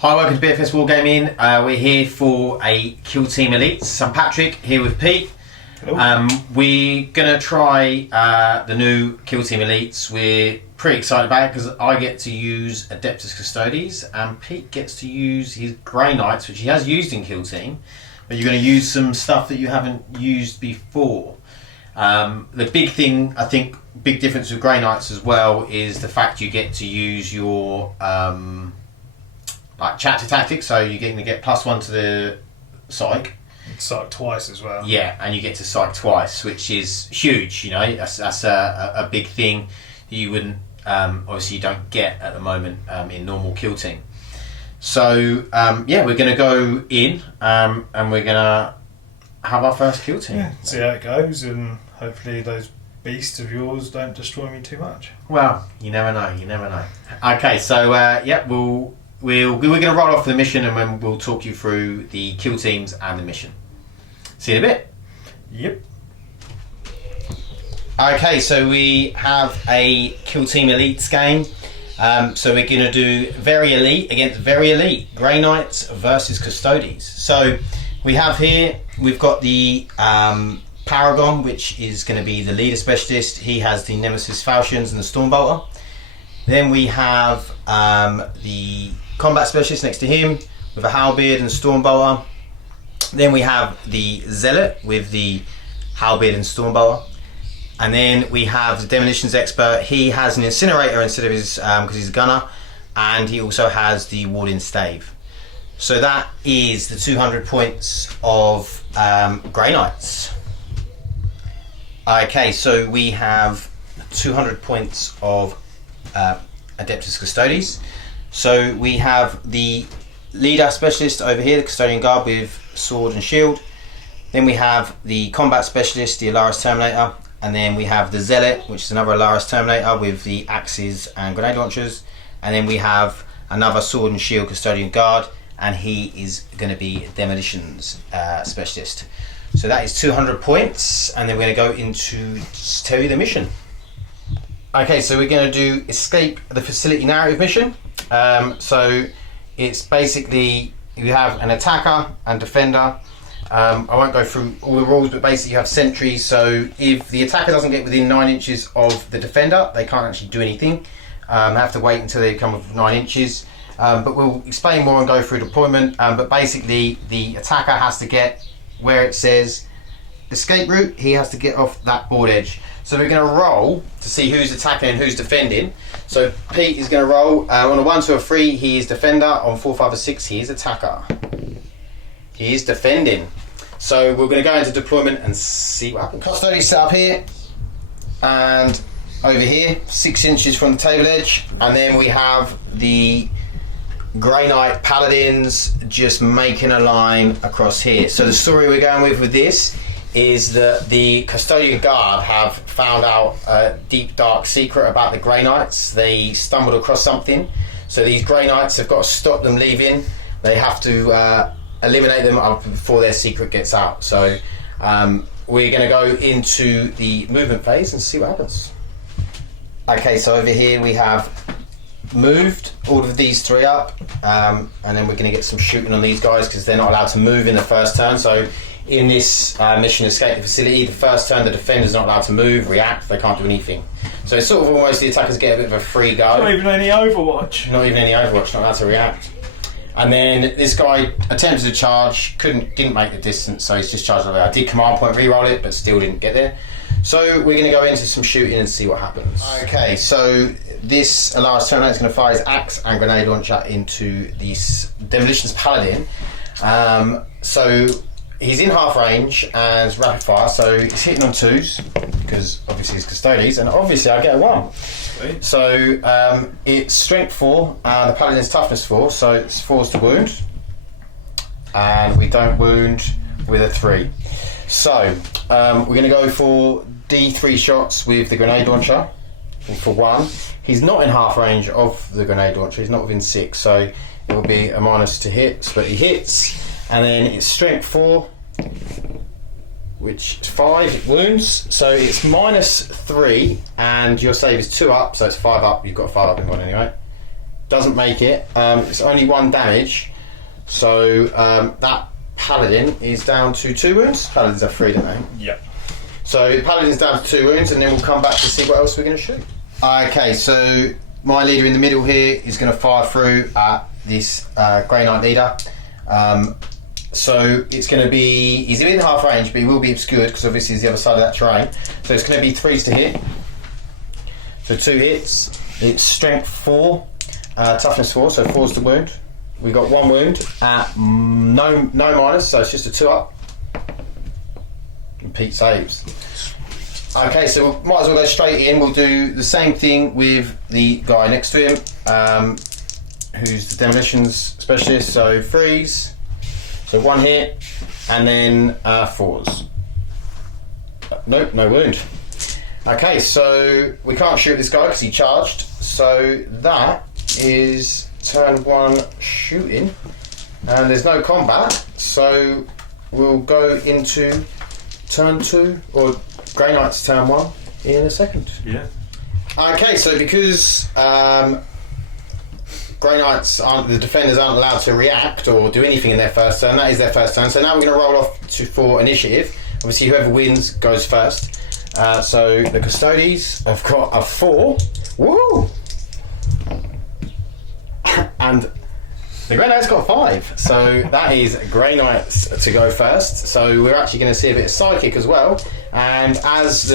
Hi, welcome to BFS Wargaming. We're here for a Kill Team Elites. I'm Patrick, here with Pete. We're going to try the new Kill Team Elites. We're pretty excited about it because I get to use Adeptus Custodes and Pete gets to use his Grey Knights, which he has used in Kill Team, but you're going to use some stuff that you haven't used before. The big thing, I think, big difference with Grey Knights as well is the fact you get to use your like chapter tactics, so you're going to get +1 to the psych. Psych twice as well. Yeah, and you get to psych twice, which is huge. You know, that's a big thing you wouldn't obviously you don't get at the moment in normal Kill Team. So yeah, we're going to go in and we're going to have our first Kill Team. Yeah, see how it goes, and hopefully those beasts of yours don't destroy me too much. Well, you never know. You never know. Okay, so yeah, we're going to roll off the mission and then we'll talk you through the kill teams and the mission. See you in a bit. Yep. Okay, so we have a Kill Team Elites game. So we're going to do very elite against very elite. Grey Knights versus Custodes. So we have here, we've got the Paragon, which is going to be the leader specialist. He has the Nemesis Falchions and the Stormbolter. Then we have the combat specialist next to him with a halberd and stormbolter. Then we have the zealot with the halberd and stormbolter. And then we have the demolitions expert. He has an incinerator instead of his, because he's a gunner, and he also has the warding stave. So that is the 200 points of Grey Knights. Okay, so we have 200 points of Adeptus Custodes. So we have the leader specialist over here, the Custodian Guard with sword and shield. Then we have the combat specialist, the Alaris Terminator. And then we have the Zealot, which is another Alaris Terminator with the axes and grenade launchers. And then we have another sword and shield Custodian Guard, and he is going to be demolitions specialist. So that is 200 points, and then we're going to go into tell you the mission. Okay, so we're going to do escape the facility narrative mission. So it's basically you have an attacker and defender. I won't go through all the rules, but basically you have sentries. So if the attacker doesn't get within 9 inches of the defender, they can't actually do anything. They have to wait until they come within 9 inches. But we'll explain more and go through deployment. But basically the attacker has to get where it says escape route. He has to get off that board edge. So we're going to roll to see who's attacking and who's defending. So Pete is going to roll on a 1, 2 or 3. He is defender. On 4, 5 or 6 he is attacker. He is defending. So we're going to go into deployment and see what happens. Custodes set up here and over here, 6 inches from the table edge, and then we have the Grey Knight Paladins just making a line across here. So the story we're going with this is that the Custodian Guard have found out a deep dark secret about the Grey Knights. They stumbled across something, so these Grey Knights have got to stop them leaving. They have to eliminate them before their secret gets out. So we're going to go into the movement phase and see what happens. Okay, so over here we have moved all of these 3 up, and then we're going to get some shooting on these guys because they're not allowed to move in the first turn. So in this mission escape the facility, the first turn the defender's not allowed to move, react, they can't do anything. So it's sort of almost the attackers get a bit of a free go. Not even any Overwatch. Not even any Overwatch, not allowed to react. And then this guy attempted to charge, didn't make the distance, so he's just charged over there. I did command point re-roll it, but still didn't get there. So we're going to go into some shooting and see what happens. Okay, so this Alaris Terminator is going to fire his axe and grenade launcher into this Demolitions Paladin. So he's in half range and rapid fire, so he's hitting on 2s because obviously he's Custodes, and obviously I get a 1. Sweet. So it's strength 4 and the Paladin's toughness 4, so it's 4's to wound, and we don't wound with a 3. So we're going to go for D3 shots with the grenade launcher for 1. He's not in half range of the grenade launcher, he's not within 6, so it will be a minus to hits, but he hits. And then it's strength 4, which is 5, it wounds, so it's minus 3, and your save is 2 up, so it's 5 up. You've got a 5 up in one anyway. doesn't make it. It's only 1 damage, so that paladin is down to 2 wounds. Paladins have 3, don't they? Yep. So paladin's down to 2 wounds, and then we'll come back to see what else we're going to shoot. Okay, so my leader in the middle here is going to fire through at this Grey Knight leader. So it's going to be, he's within half range, but he will be obscured because obviously he's the other side of that terrain. So it's going to be 3s to hit. So 2 hits. It's strength 4, toughness 4, so 4's the wound. We got 1 wound at no minus, so it's just a 2 up. And Pete saves. Okay, so we might as well go straight in. We'll do the same thing with the guy next to him, who's the demolitions specialist. So 3s, so 1 hit, and then 4s. Nope, no wound. Okay, so we can't shoot this guy because he charged. So that is turn 1 shooting, and there's no combat. So we'll go into turn 2, or Grey Knight's turn 1 in a second. Yeah. Okay, so because Grey Knights aren't, the defenders aren't allowed to react or do anything in their first turn, that is their first turn. So now we're going to roll off for initiative. Obviously, whoever wins goes first. So the Custodes have got a 4. Woo! And the Grey Knight's got 5. So that is Grey Knights to go first. So we're actually going to see a bit of Psychic as well. And as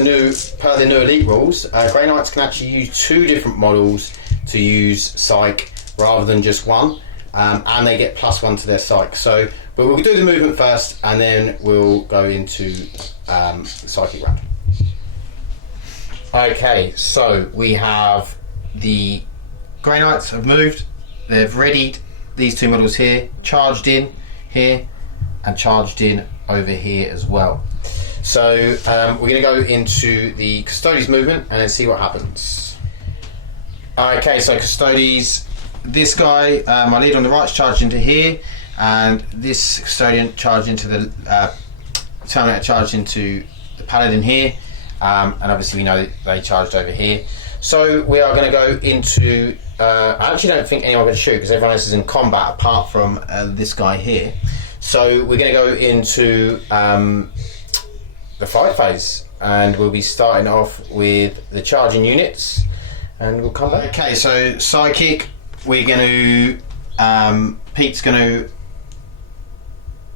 per the new Elite rules, Grey Knights can actually use 2 different models to use Psych rather than just 1. And they get +1 to their Psych. So, but we'll do the movement first, and then we'll go into Psychic round. Okay, so we have the Grey Knights have moved. They've readied these 2 models here, charged in here, and charged in over here as well. So we're going to go into the Custodes movement and then see what happens. Okay, so Custodes, this guy, my leader on the right, charged into here, and this Custodian charged into the Terminator charged into the Paladin here, and obviously we know that they charged over here. So we are going to go into. I actually don't think anyone can shoot because everyone else is in combat apart from this guy here. So we're going to go into the fight phase, and we'll be starting off with the charging units, and we'll come back. Okay, so Psychic, we're going to. Pete's going to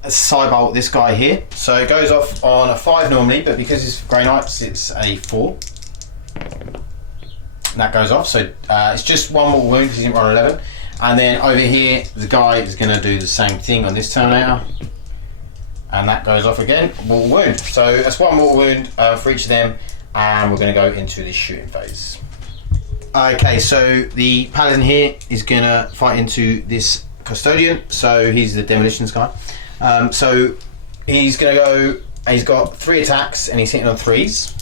Cybolt this guy here. So it goes off on a 5 normally, but because it's Grey Knights, it's a 4. That goes off, so it's just 1 more wound because he didn't roll 11. And then over here, the guy is going to do the same thing on this Terminator, and that goes off again, more wound. So that's 1 more wound for each of them, and we're going to go into this shooting phase. Okay, so the Paladin here is going to fight into this Custodian, so he's the demolitions guy. So he's going to go, he's got 3 attacks, and he's hitting on 3s.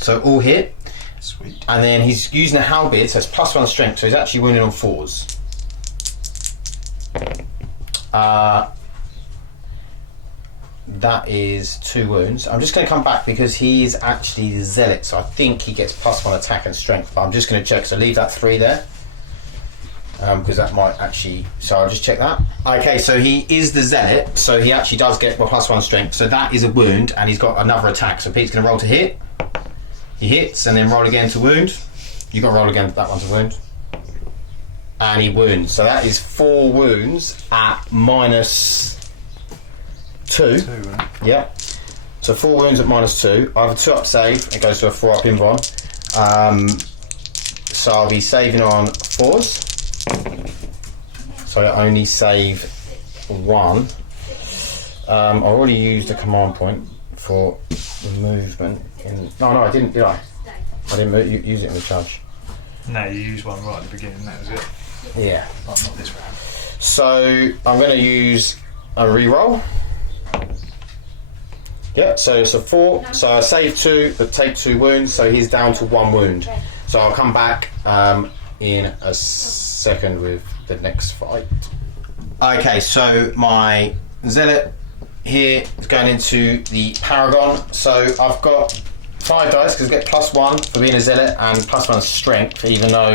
So all hit. Sweet. And then he's using a halberd, so it's +1 strength, so he's actually wounded on 4s. That is 2 wounds. I'm just going to come back because he is actually the Zealot, so I think he gets +1 attack and strength, but I'm just going to check, so leave that 3 there. Because that might actually, so I'll just check that. Okay, so he is the Zealot, so he actually does get +1 strength, so that is a wound, and he's got another attack, so Pete's going to roll to hit. He hits and then roll again to wound. You got to roll again, that one's a wound. And he wounds. So that is 4 wounds at -2. 2, right? Yeah. So 4 wounds at -2. I have a 2-up save. It goes to a 4-up invuln. So I'll be saving on 4s. So I only save 1. I already used a command point for the movement. No, I didn't, did I? I didn't use it in the charge. No, you used one right at the beginning, that was it. Yeah. But not this round. So I'm going to use a reroll. Yeah, so it's a 4. So I save 2, but take 2 wounds, so he's down to 1 wound. So I'll come back in a second with the next fight. Okay, so my Zealot here is going into the Paragon. So I've got 5 dice because I get +1 for being a zealot and +1 strength, even though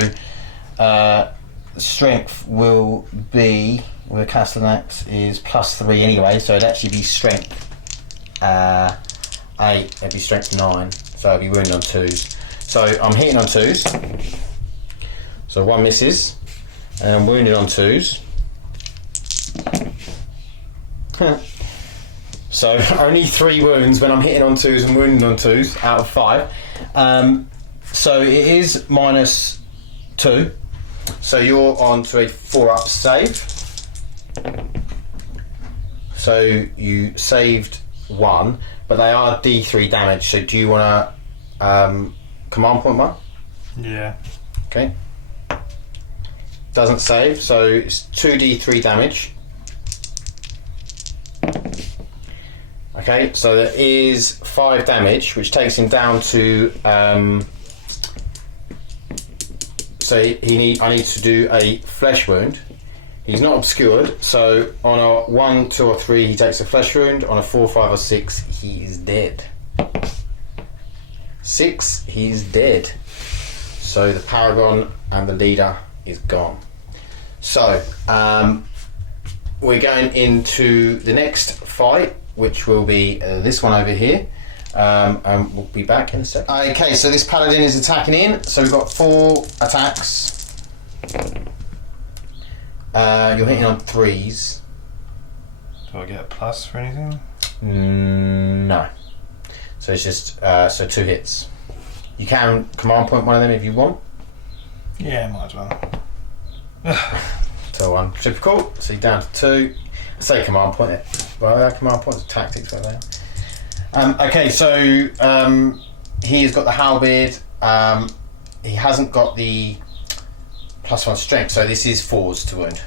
strength will be, with Castellanax, is +3 anyway, so it'd actually be strength 8, it'd be strength 9, so I'd be wounded on 2s. So I'm hitting on 2s, so 1 misses, and I'm wounded on 2s. So only 3 wounds when I'm hitting on 2s and wounding on 2s out of 5. So it is -2. So you're on to a 4-up save. So you saved 1, but they are D3 damage. So do you want to command point 1? Yeah. Okay. Doesn't save, so it's 2d3 damage. Okay, so there is 5 damage, which takes him down to. So I need to do a flesh wound. He's not obscured, so on a 1, 2, or 3, he takes a flesh wound. On a 4, 5, or 6, he is dead. 6, he's dead. So the Paragon and the leader is gone. So we're going into the next fight, which will be this one over here, and we'll be back in a second. Okay, so this paladin is attacking in, so we've got 4 attacks. You're hitting on 3s. Do I get a plus for anything? No. So it's just so 2 hits. You can command point one of them if you want. Yeah, might as well. So 1. Super cool. So you're down to 2. I say command point it. Well, command points are tactics, where they are. Okay, so he has got the halberd. He hasn't got the +1 strength, so this is 4s to wound.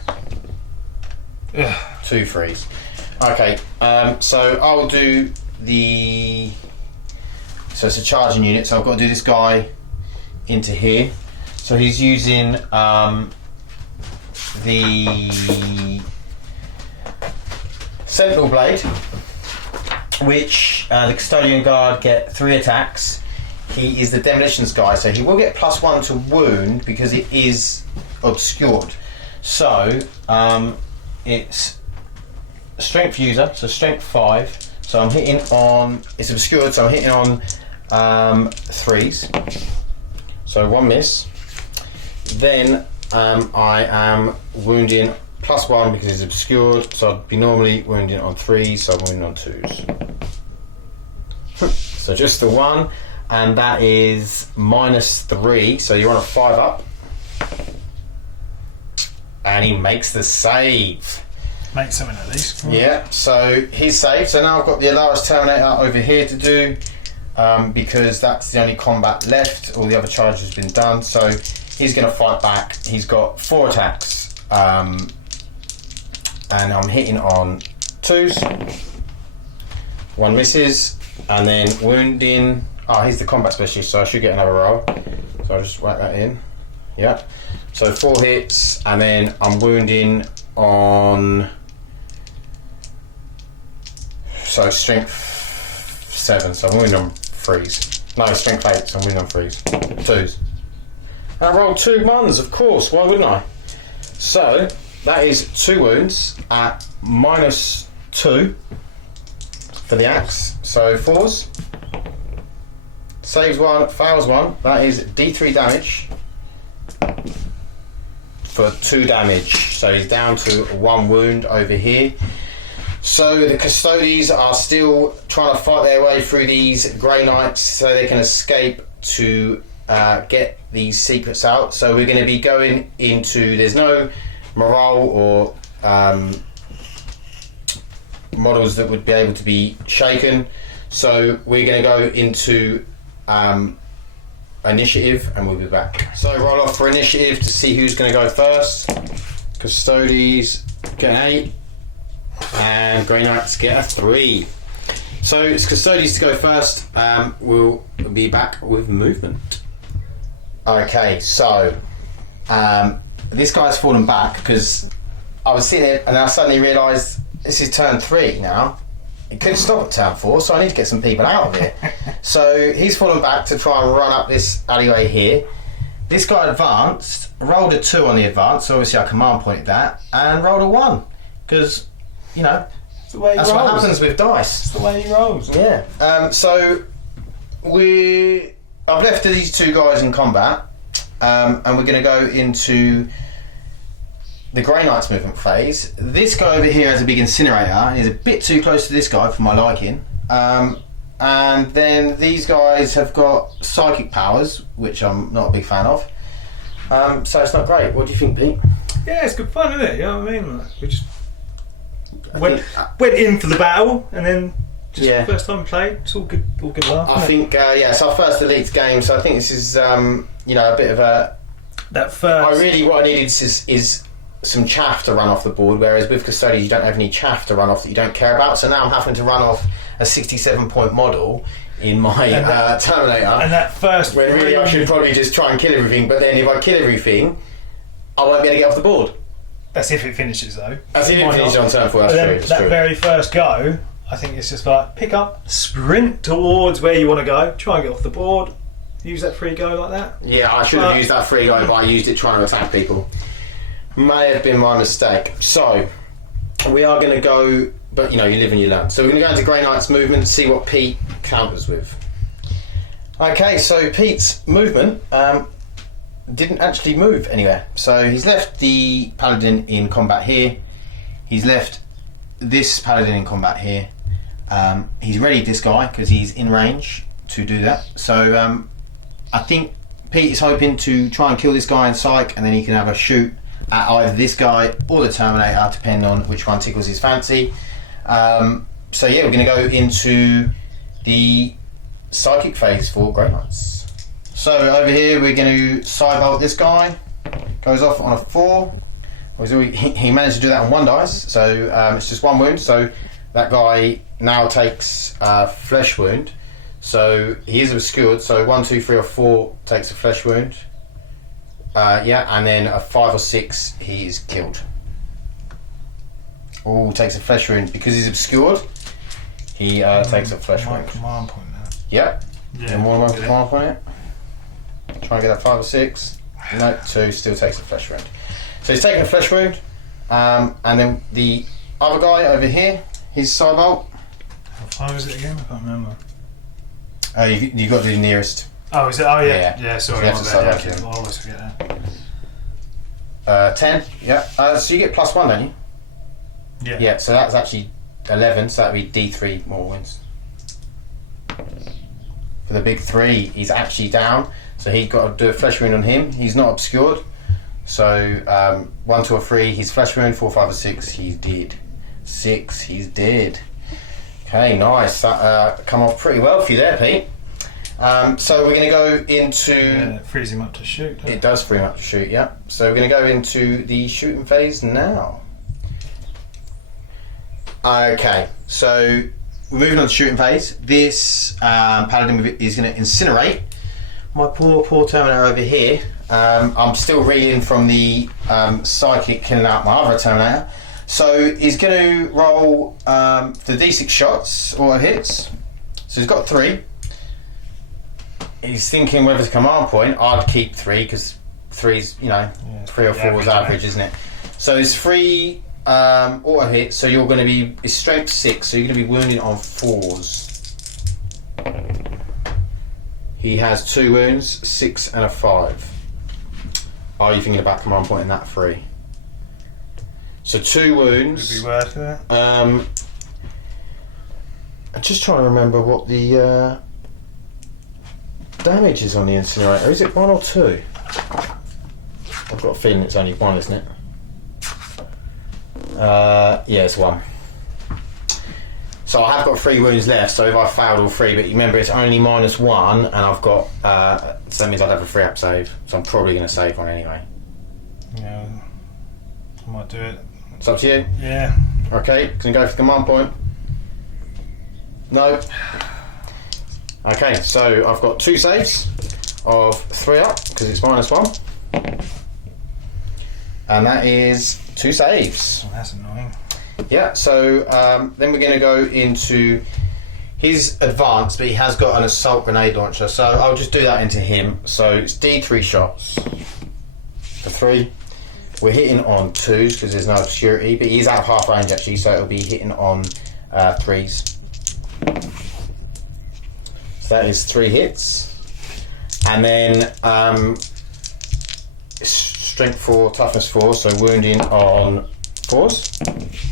2 3s. Okay, so I'll do the. So it's a charging unit, so I've got to do this guy into here. So he's using the Sentinel Blade, which the Custodian Guard get 3 attacks. He is the Demolitions guy, so he will get +1 to wound because it is obscured. So it's Strength user, so Strength 5. So I'm hitting on, it's obscured, so I'm hitting on 3s. So 1 miss. Then I am wounding +1 because it's obscured, so I'd be normally wounding on 3s, so I'm wounding on 2s. So just the 1, and that is -3, so you're on a 5-up. And he makes the save. Make something at least. Yeah, so he's saved. So now I've got the Alaris Terminator over here to do, because that's the only combat left. All the other charges have been done, so he's going to fight back. He's got 4 attacks, and I'm hitting on 2s. 1 misses, and then wounding. Oh, he's the combat specialist, so I should get another roll. So I'll just whack that in. Yeah. So 4 hits, and then I'm wounding on. So strength 7, so I'm wounding on 3s. No, strength 8, so I'm wounding on 3s. 2s. And I rolled 2 1s, of course, why wouldn't I? So that is 2 wounds at -2 for the axe. So 4s. Saves 1, fails 1. That is D3 damage for 2 damage. So he's down to 1 wound over here. So the Custodes are still trying to fight their way through these Grey Knights so they can escape to get these secrets out. So we're going to be going into, there's no morale or models that would be able to be shaken. So we're going to go into initiative and we'll be back. So roll off for initiative to see who's going to go first. Custodes get an 8. And Grey Knights get a 3. So it's Custodes to go first. We'll be back with movement. Okay, so this guy's fallen back because I was sitting there and I suddenly realised this is turn 3 now. He couldn't stop at turn 4, so I need to get some people out of here. So he's fallen back to try and run up this alleyway here. This guy advanced, rolled a 2 on the advance, so obviously I command pointed that, and rolled a 1. Because, you know, It's the way he that's rolls. what happens with dice. It's the way he rolls. Yeah. So I've left these 2 guys in combat, and we're going to go into the Grey Knights movement phase. This guy over here has a big incinerator. He's a bit too close to this guy for my liking. And then these guys have got psychic powers, which I'm not a big fan of. So it's not great. What do you think, Pete? Yeah, it's good fun, isn't it? You know what I mean? Like, we just went in for the battle, and then just first time we played. It's all good laugh. I think it's our first Elite game, so I think this is a bit of a. What I needed is some chaff to run off the board, whereas with Custodians you don't have any chaff to run off that you don't care about. So now I'm having to run off a 67-point model in my Terminator. And that first, where really I should probably just try and kill everything. But then if I kill everything, I won't be able to get off the board. That's if it finishes, though. That's if it finishes on turn 4. That's true. Very first go, I think it's just like pick up, sprint towards where you want to go, try and get off the board, use that free go like that. Yeah, I should have used that free go, but I used it trying to attack people. May have been my mistake. So we are going to go, but you live and you learn. So we're going to go into Grey Knight's movement and see what Pete counters with. Okay, so Pete's movement didn't actually move anywhere. So he's left the Paladin in combat here. He's left this Paladin in combat here. He's readied this guy because he's in range to do that. So I think Pete is hoping to try and kill this guy in Psych, and then he can have a shoot at either this guy or the Terminator, depending on which one tickles his fancy. So yeah, we're going to go into the Psychic phase for Grey Knights. So over here we're going to sidebolt this guy. Goes off on a 4. He managed to do that on 1 dice, so it's just 1 wound. So that guy now takes flesh wound. So he is obscured. So 1, 2, 3 or 4 takes a flesh wound. And then a 5 or 6 he is killed. Oh, takes a flesh wound because he's obscured. He takes a flesh wound. Command point now. Yep. Yeah. More command point. Try and get that 5 or 6. No, 2 still takes a flesh wound. So he's taking a flesh wound, and then the other guy over here, his sidebolt. How far is it again? I can't remember. You got to do the nearest. Oh, is it? Oh, yeah. Yeah, sorry. I always forget that. 10, yeah. So you get +1, don't you? Yeah. Yeah, so that's actually 11, so that'd be D3 more wins. For the big 3, he's actually down, so he's got to do a flesh wound on him. He's not obscured. So 1, 2 or 3, he's flesh wound. 4, 5 or 6, he's dead. 6, he's dead. Okay, nice. That come off pretty well for you there, Pete. So we're going to go into... Yeah, it frees him up to shoot. It does free him up to shoot, yeah. So we're going to go into the shooting phase now. Okay, so we're moving on to shooting phase. This Paladin is going to incinerate my poor Terminator over here. I'm still reeling from the Psychic killing out my other Terminator. So he's going to roll the D6 shots, or hits. So he's got 3. He's thinking whether to command point. I'd keep 3 because 3's 3 or 4 is average, isn't it? So it's 3 auto hit. So you're going to be it's strength 6. So you're going to be wounded on 4s. He has 2 wounds, 6 and a 5. Are you thinking about command point in that 3? So 2 wounds. Would be worth it. I'm just trying to remember what the damage is on the incinerator. Is it 1 or 2? I've got a feeling it's only 1, isn't it? Yeah, it's 1. So I have got 3 wounds left, so if I failed all 3, but you remember it's only -1, and I've got, so that means I'd have a free up save, so I'm probably going to save one anyway. Yeah, I might do it. It's up to you? Yeah. Okay, can you go for command point? No. Okay, so I've got 2 saves of 3 up, because it's -1. And that is 2 saves. Oh, that's annoying. Yeah, so then we're going to go into his advance, but he has got an assault grenade launcher, so I'll just do that into him. So it's D3 shots for 3. We're hitting on 2s because there's no obscurity, but he's out of half range actually, so it'll be hitting on 3s. So that is 3 hits. And then strength 4, toughness 4, so wounding on 4s.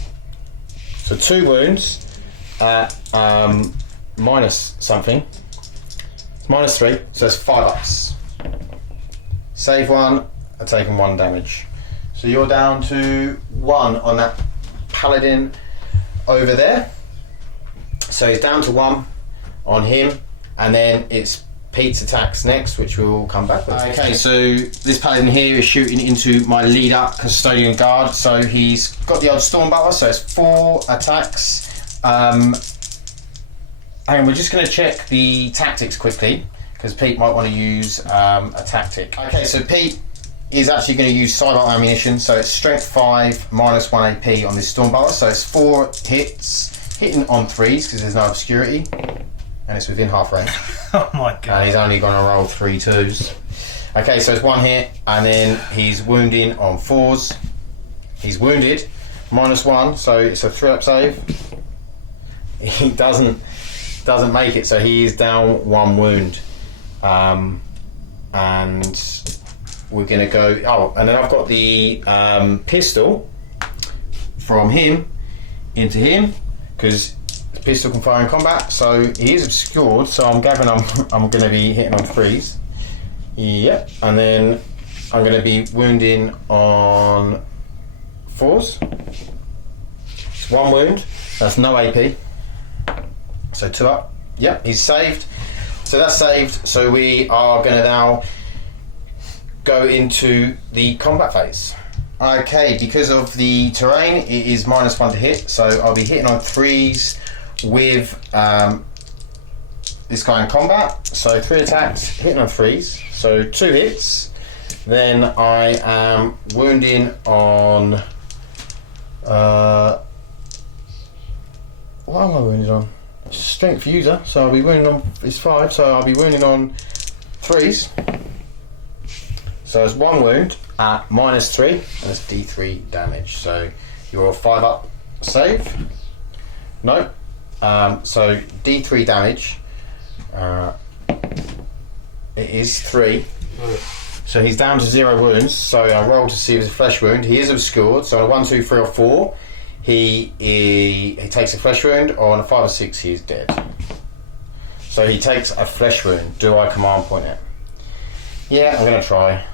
So 2 wounds at minus something. It's minus 3, so it's 5 ups. Save 1, I've taken 1 damage. So you're down to 1 on that paladin over there. So he's down to 1 on him, and then it's Pete's attacks next, which we'll come back with. Okay, so this paladin here is shooting into my leader, Custodian Guard. So he's got the old Storm Butler, so it's 4 attacks. And we're just going to check the tactics quickly, because Pete might want to use a tactic. Okay, so Pete is actually going to use sidearm ammunition, so it's strength 5, minus 1 AP on this Storm Butler. So it's 4 hits, hitting on 3s, because there's no obscurity. And it's within half range. Oh my god. And he's only going to roll 3 2s. Okay, so it's 1 hit, and then he's wounding on 4s. He's wounded, minus 1, so it's a 3-up save. He doesn't make it, so he is down 1 wound. And we're going to go... Oh, and then I've got the pistol from him into him, because pistol can fire in combat, so he is obscured, so I'm gathering I'm going to be hitting on 3s. Yep, and then I'm going to be wounding on 4s. It's 1 wound, that's no AP. So 2 up. Yep, he's saved. So that's saved, so we are going to now go into the combat phase. Okay, because of the terrain, it is minus 1 to hit, so I'll be hitting on 3s with this guy in combat. So 3 attacks, hitting on 3s, so 2 hits. Then I am wounding on what am I wounded on? Strength user, so I'll be wounding on, it's 5, so I'll be wounding on 3s. So it's 1 wound at minus 3, and it's D3 damage. So you're a 5 up save. No. So D3 damage, it is 3. So he's down to 0 wounds, so I roll to see if it's a flesh wound. He is obscured, so on a 1, 2, 3 or 4 he takes a flesh wound, or on a 5 or 6 he is dead. So he takes a flesh wound. Do I command point it? Yeah, I'm going to try.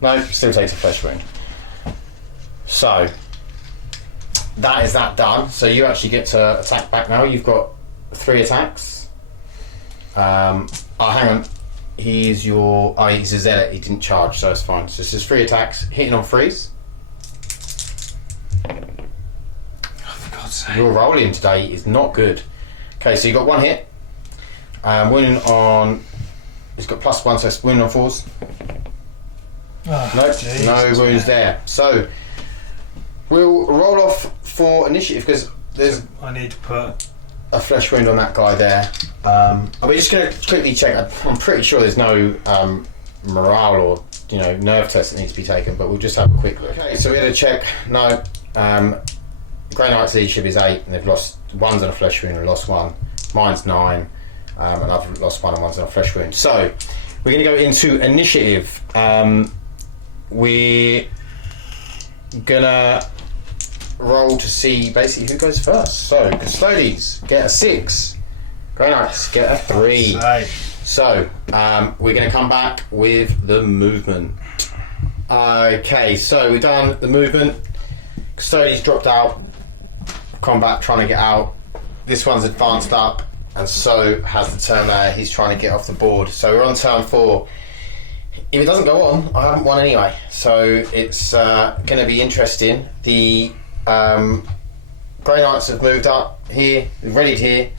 No, still takes a flesh wound. So that is that done. So you actually get to attack back now. You've got 3 attacks. Oh, hang on. He's your... Oh, he's a zealot. He didn't charge, so it's fine. So this is 3 attacks. Hitting on 3s. Oh, for God's sake. Your rolling today is not good. Okay, so you got 1 hit. Wounding on... He's got +1, so it's wounding on 4s. Oh, nope, Jesus, no wounds man. there. So we'll roll off for initiative, because there's... I need to put a flesh wound on that guy there. We're just going to quickly check. I'm pretty sure there's no morale or nerve test that needs to be taken, but we'll just have a quick look. Okay, so we had a check. No. Grey Knight's leadership is 8, and they've lost 1's on a flesh wound and lost 1. Mine's 9, and I've lost 1 and 1's on a flesh wound. So we're going to go into initiative. We're gonna roll to see basically who goes first. So Custodes get a 6, Grey Knights get a 3. So we're going to come back with the movement. Okay, so we've done the movement. Custodes dropped out of combat, trying to get out. This one's advanced up, and so has the turn there. He's trying to get off the board. So we're on turn 4. If it doesn't go on, I haven't won anyway. So it's going to be interesting. The Grey Knights have moved up here, readied here,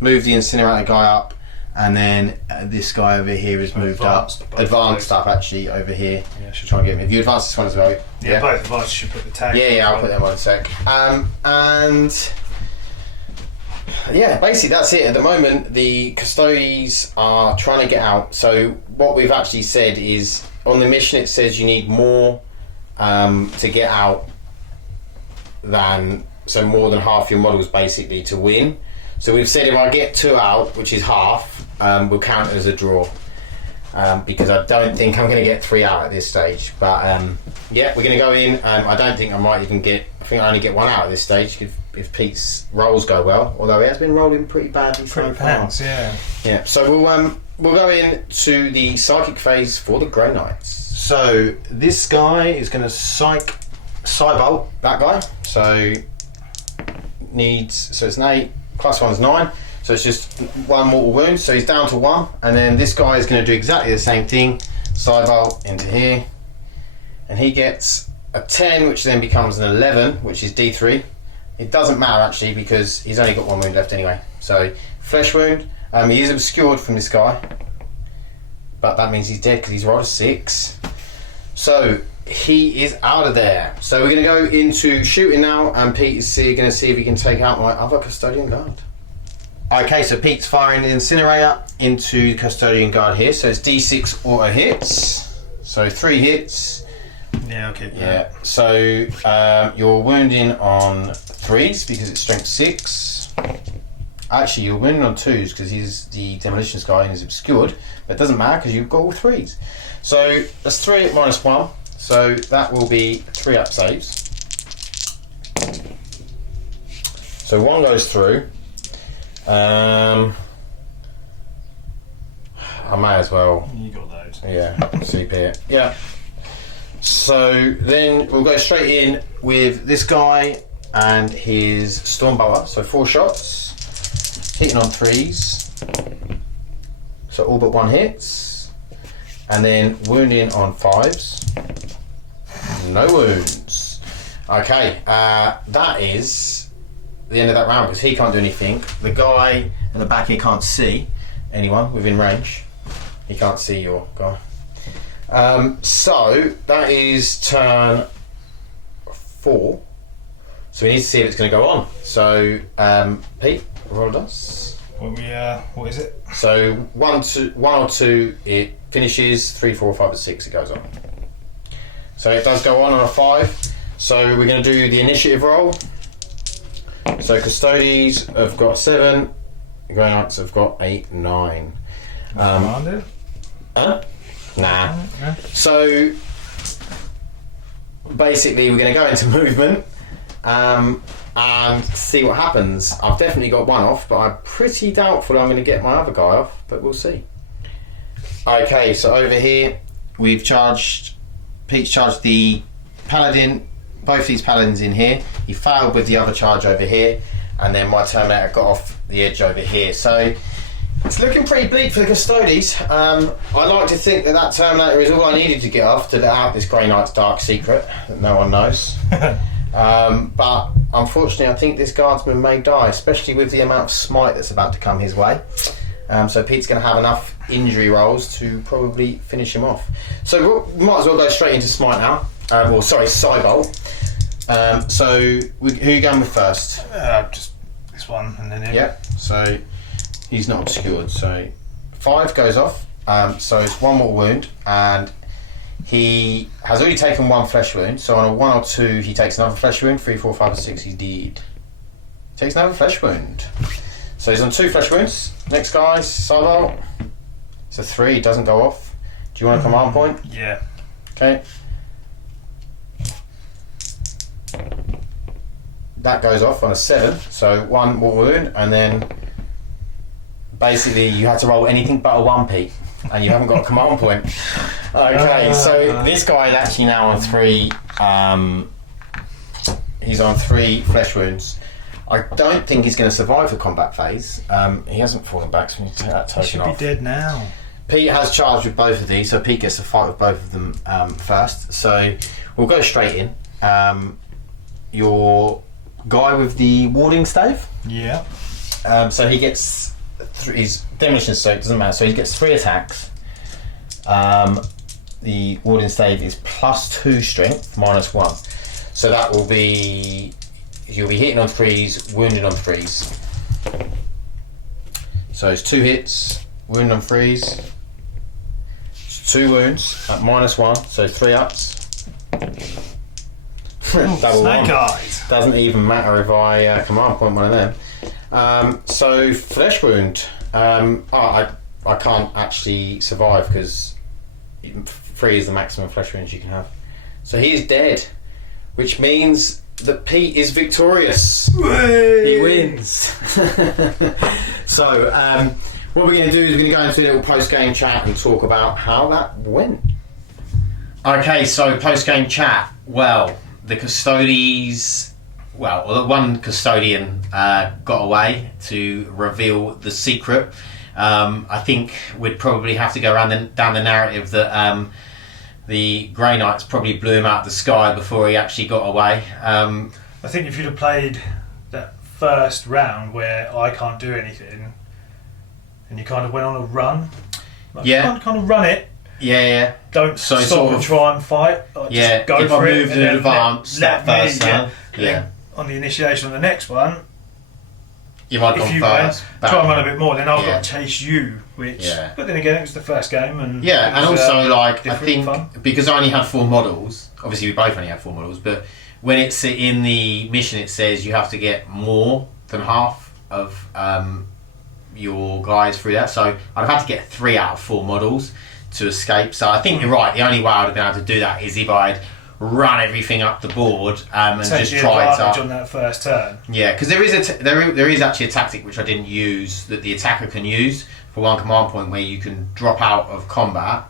moved the incinerator guy up, And then this guy over here is moved advanced up actually over here. Yeah, should try and get him. If you advance this one as well. Yeah, both advanced should put the tag. Yeah, I'll put that one in a sec. And yeah, basically that's it. At the moment, the Custodes are trying to get out. So what we've actually said is on the mission it says you need more to get out more than half your models basically to win. So we've said if I get 2 out, which is half, we'll count it as a draw. Because I don't think I'm going to get 3 out at this stage. But yeah, we're going to go in. I don't think I might even get. I think I only get 1 out at this stage if Pete's rolls go well. Although he has been rolling pretty badly so far. Yeah. Yeah. So we'll go in to the psychic phase for the Grey Knights. So this guy is going to Psybolt that guy. So it's an 8 plus 1's 9. So it's just 1 mortal wound, so he's down to 1, and then this guy is going to do exactly the same thing, Psybolt into here, and he gets a 10, which then becomes an 11, which is D3. It doesn't matter actually because he's only got 1 wound left anyway. So flesh wound, he is obscured from this guy, but that means he's dead because he's rolled a 6. So he is out of there. So we're going to go into shooting now, and Pete is going to see if he can take out my other Custodian Guard. Okay, so Pete's firing the Incinerator into the Custodian Guard here. So it's D6 auto hits. So 3 hits. Yeah, okay. Yeah. So you're wounding on 3s because it's strength 6. Actually, you're wounding on 2s because he's the demolitions guy and he's obscured. But it doesn't matter because you've got all 3s. So that's 3 at -1. So that will be 3 up saves. So 1 goes through. I may as well. You got those. Yeah, CP it. Yeah. So then we'll go straight in with this guy and his Stormbolter. So 4 shots, hitting on 3s. So all but 1 hits, and then wounding on 5s. No wounds. Okay, that is the end of that round because he can't do anything. The guy in the back here can't see anyone within range. He can't see your guy. So that is turn 4. So we need to see if it's going to go on. So Pete, roll us. What is it? So 1 or 2 it finishes. 3, 4, 5, or 6 it goes on. So it does go on a 5. So we're going to do the initiative roll. So Custodes have got 7, the Grey Knights have got 8, 9. Commander? Huh? Nah. Yeah. So basically we're going to go into movement and see what happens. I've definitely got 1 off, but I'm pretty doubtful I'm going to get my other guy off, but we'll see. Okay, so over here Pete's charged the Paladin, both these Paladins in here. He failed with the other charge over here, and then my Terminator got off the edge over here. So it's looking pretty bleak for the Custodes. I like to think that Terminator is all I needed to get off to let out this Grey Knight's dark secret that no one knows. But unfortunately I think this Guardsman may die, especially with the amount of smite that's about to come his way. So Pete's going to have enough injury rolls to probably finish him off. So we might as well go straight into smite now. Psybolt. So who are you going with first? Just this one and then him. Yep. So he's not obscured. So 5 goes off. So it's 1 more wound, and he has already taken 1 flesh wound. So on a 1 or 2, he takes another flesh wound. 3, 4, 5, or 6, he's dead. Takes another flesh wound. So he's on 2 flesh wounds. Next guy, Psybolt. It's a 3. Doesn't go off. Do you want a command point? Yeah. Okay. That goes off on a 7, so 1 more wound, and then basically you had to roll anything but a 1p, and you haven't got a command point. Okay, so this guy is actually now on 3. He's on 3 flesh wounds. I don't think he's going to survive the combat phase. He hasn't fallen back, so we need to take that token off. He should be dead now. Pete has charged with both of these, so Pete gets to fight with both of them first. So we'll go straight in. Your guy with the warding stave. Yeah. So he gets he's demolition soaked, doesn't matter. So he gets 3 attacks. The warding stave is +2 strength, -1. So that will be, you'll be hitting on 3s, wounding on 3s. So it's 2 hits, wounding on 3s, 2 wounds at -1, so 3 ups. Double Snake 1. eyes. Doesn't even matter if I command point one of them. So flesh wound. I can't actually survive because 3 is the maximum flesh wounds you can have. So he is dead, which means that Pete is victorious. Whee! He wins. So what we're going to do is we're going to go into a little post-game chat and talk about how that went. Okay, so post-game chat. Well, the Custodes, the one custodian got away to reveal the secret. I think we'd probably have to go down the narrative that the Grey Knights probably blew him out of the sky before he actually got away. I think if you'd have played that first round where I can't do anything, and you kind of went on a run, you kind of run it. Yeah. Don't stop and try and fight. Just go if for I it moved and in then advance let that me, first time. Yeah. On the initiation on the next one, You might if you first. try and run a bit more, then I've got to chase you. Which, Yeah. but then again, it was the first game, and and also I think fun. because I only had 4 models. Obviously, we both only had 4 models, but when it's in the mission, it says you have to get more than half of your guys through that. So I'd have had to get 3 out of 4 models to escape. So I think you're right. The only way I'd have been able to do that is if I'd run everything up the board and just tried to on that first turn. Yeah, because there is actually a tactic which I didn't use that the attacker can use for one command point where you can drop out of combat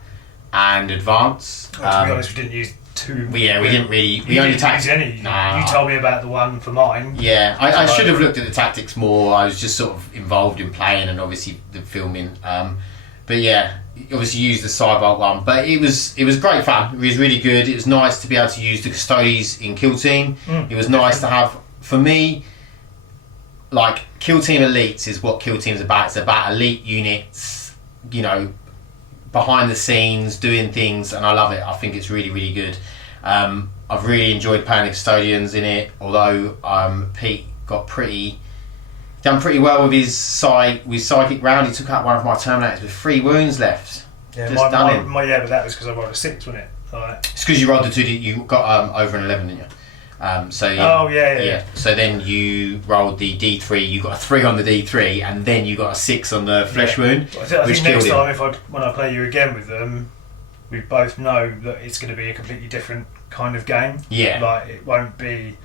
and advance. Well, to be honest, we didn't use 2. We didn't really. We only didn't use any. Nah. You told me about the one for mine. Yeah, I should have looked at the tactics more. I was just sort of involved in playing and obviously the filming. But yeah, obviously used the Cyborg one. But it was great fun. It was really good. It was nice to be able to use the Custodes in Kill Team. It was nice to have, for me, like Kill Team Elites is what Kill Team's about. It's about elite units, behind the scenes, doing things, and I love it. I think it's really, really good. I've really enjoyed playing the Custodians in it, although Pete done pretty well with his psychic round. He took out one of my Terminators with 3 wounds left. Yeah, Just done it. But that was because I rolled a 6, wasn't it? It's because you rolled the 2. You got over an 11, didn't you? Yeah. So then you rolled the D3. You got a 3 on the D3, and then you got a 6 on the flesh wound. I think next time, when I play you again with them, we both know that it's going to be a completely different kind of game. Yeah. Like it won't be.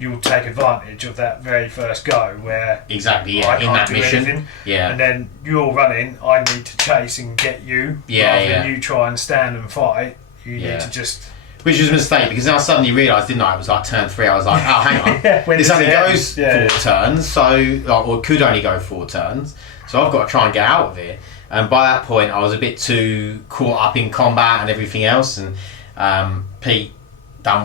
You'll take advantage of that very first go where I in can't do mission. anything, Yeah. and then you're running. I need to chase and get you. Rather than you try and stand and fight. You need to just. Which was a mistake because I suddenly realised, didn't I? It was like turn 3. I was like, oh, hang on. This only goes 4 turns, or could only go 4 turns. So I've got to try and get out of it. And by that point, I was a bit too caught up in combat and everything else. And Pete done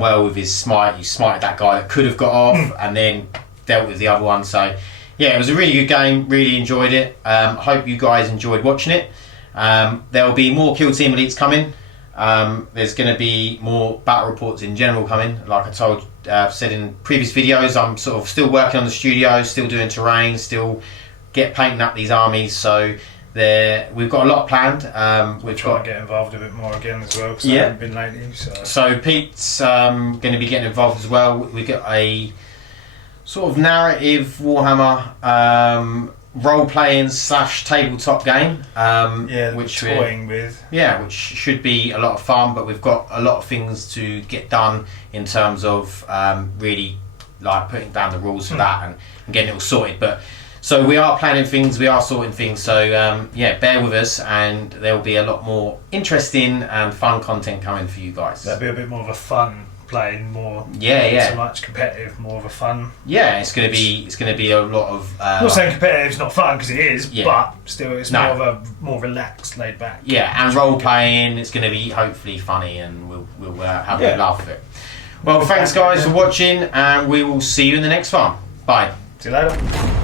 well with his smite. He smited that guy that could have got off, and then dealt with the other one. So yeah, it was a really good game. Really enjoyed it. Hope you guys enjoyed watching it. There will be more Kill Team Elites coming. There's going to be more battle reports in general coming. Like I've said in previous videos, I'm sort of still working on the studio, still doing terrain, still painting up these armies. So we've got a lot planned. We've try got to get involved a bit more again as well. Because I haven't been lately. So Pete's going to be getting involved as well. We got a sort of narrative Warhammer role-playing / tabletop game, which we're toying with. Yeah, which should be a lot of fun, but we've got a lot of things to get done in terms of really like putting down the rules for that and getting it all sorted. But so we are planning things, we are sorting things. So bear with us, and there will be a lot more interesting and fun content coming for you guys. That'll be a bit more of a fun playing, more not so much competitive, more of a fun. Yeah, it's going to be a lot of. I'm not saying competitive's not fun because it is, Yeah. but still it's more of a more relaxed, laid back. Yeah, and role playing. It's going to be hopefully funny, and we'll have a laugh with it. Well, thanks guys for watching, and we will see you in the next one. Bye. See you later.